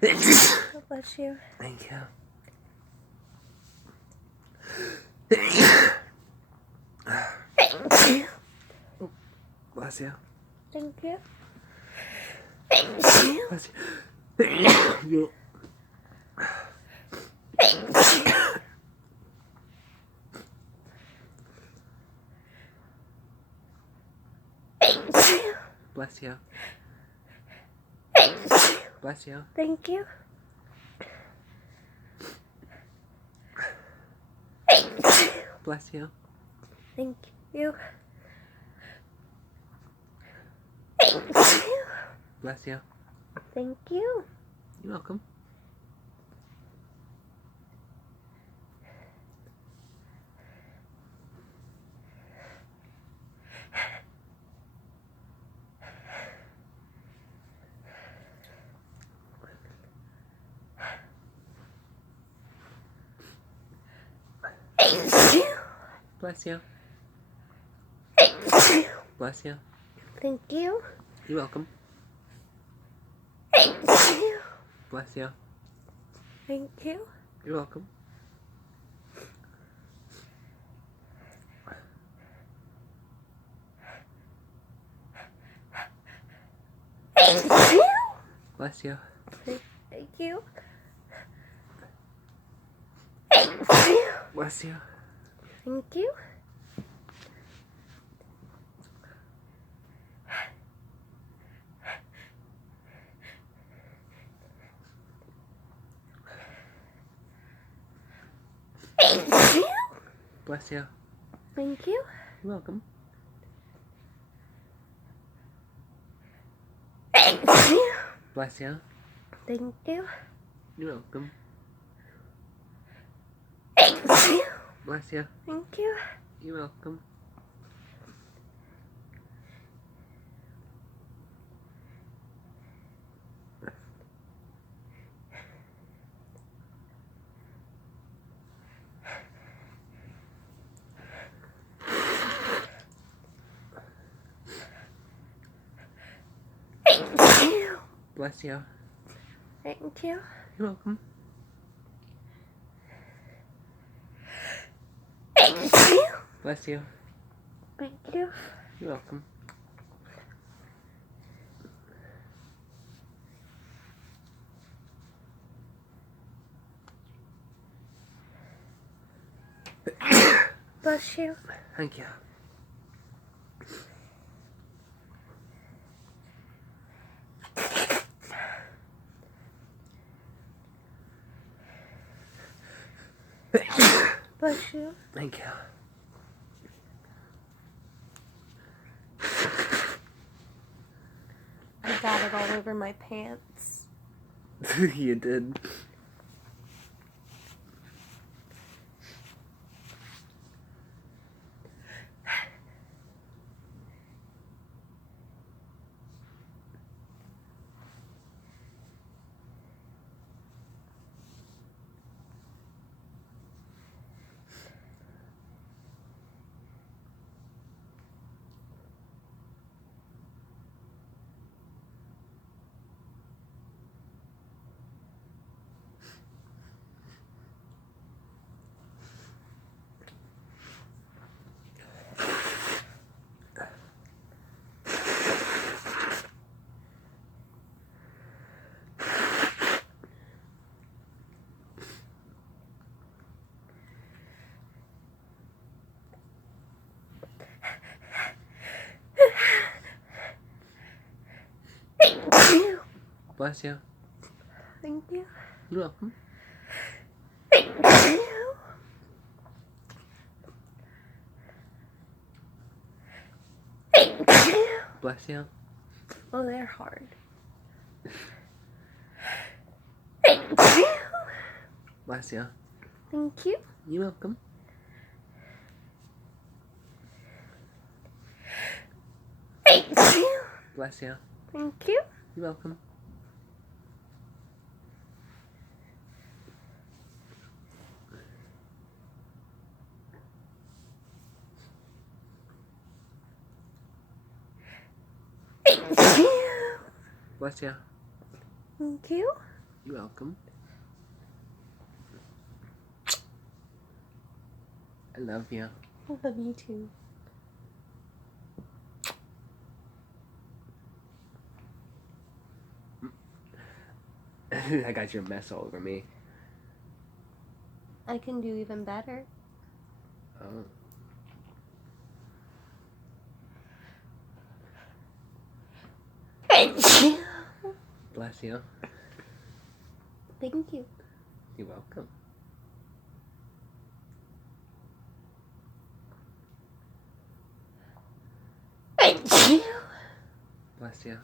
God bless you. Thank you. Thank you. Bless you. Thank you. Thank you. Bless you. Thank you. Thank you. Bless you. Thank you. Bless you. Thank you. Thank you. Bless you. Thank you. Thank you. Bless you. Thank you. You're welcome. Thank you. Bless you. Thank you. Bless you. Thank you. You're welcome. Thank you. Bless you. Thank you. You're welcome. Thank you. Bless you. Thank you. Thank you. Bless you. Thank you. Thank you. Bless you. Thank you. You're welcome. Thank you. Bless you. Thank you. You're welcome. Thank you. Bless you. Thank you. You're welcome. Thank you. Bless you. Thank you. You're welcome. Thank you. Bless you. Thank you. You're welcome. Bless you. Thank you. Bless you. Thank you. I got it all over my pants. You did. Thank you. Bless you. Thank you. You're welcome. Thank you. Thank you. Bless you. Oh, they're hard. Thank you. Bless you. Thank you. You're welcome. Thank you. Bless you. Thank you. You're welcome. Thank you. Bless you. Thank you. You're welcome. I love you. I love you too. I got your mess all over me. I can do even better. Oh. Thank you. Bless you. Thank you. You're welcome. Thank you. Bless you.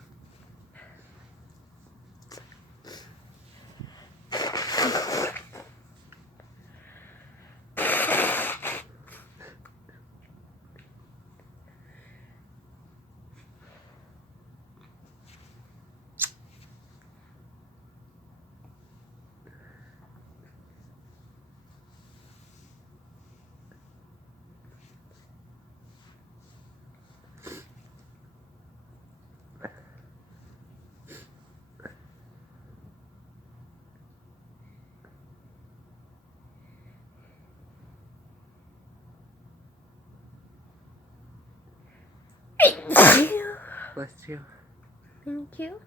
Thank you. Bless you. Thank you.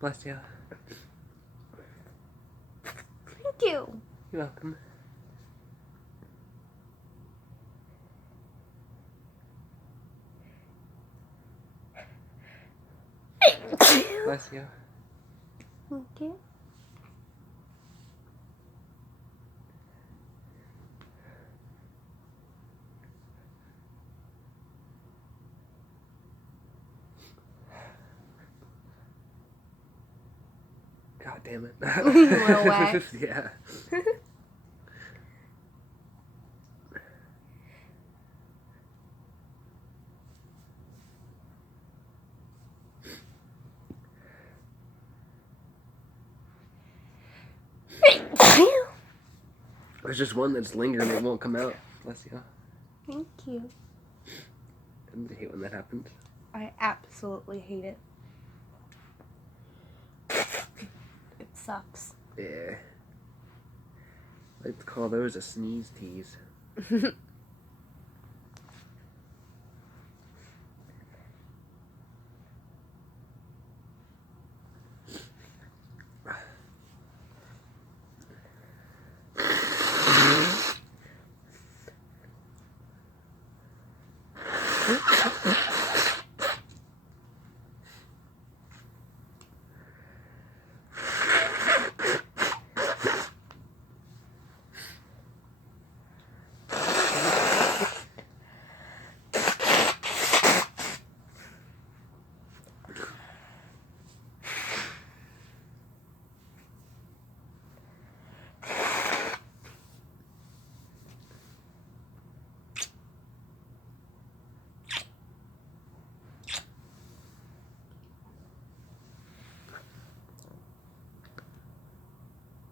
Bless you. Thank you. You're welcome. Bless you. Thank you. God damn it. Little wax. Yeah. Thank you. There's just one that's lingering, it won't come out. Bless you. Thank you. I hate when that happens. I absolutely hate it. It sucks. Yeah. I like to call those a sneeze tease.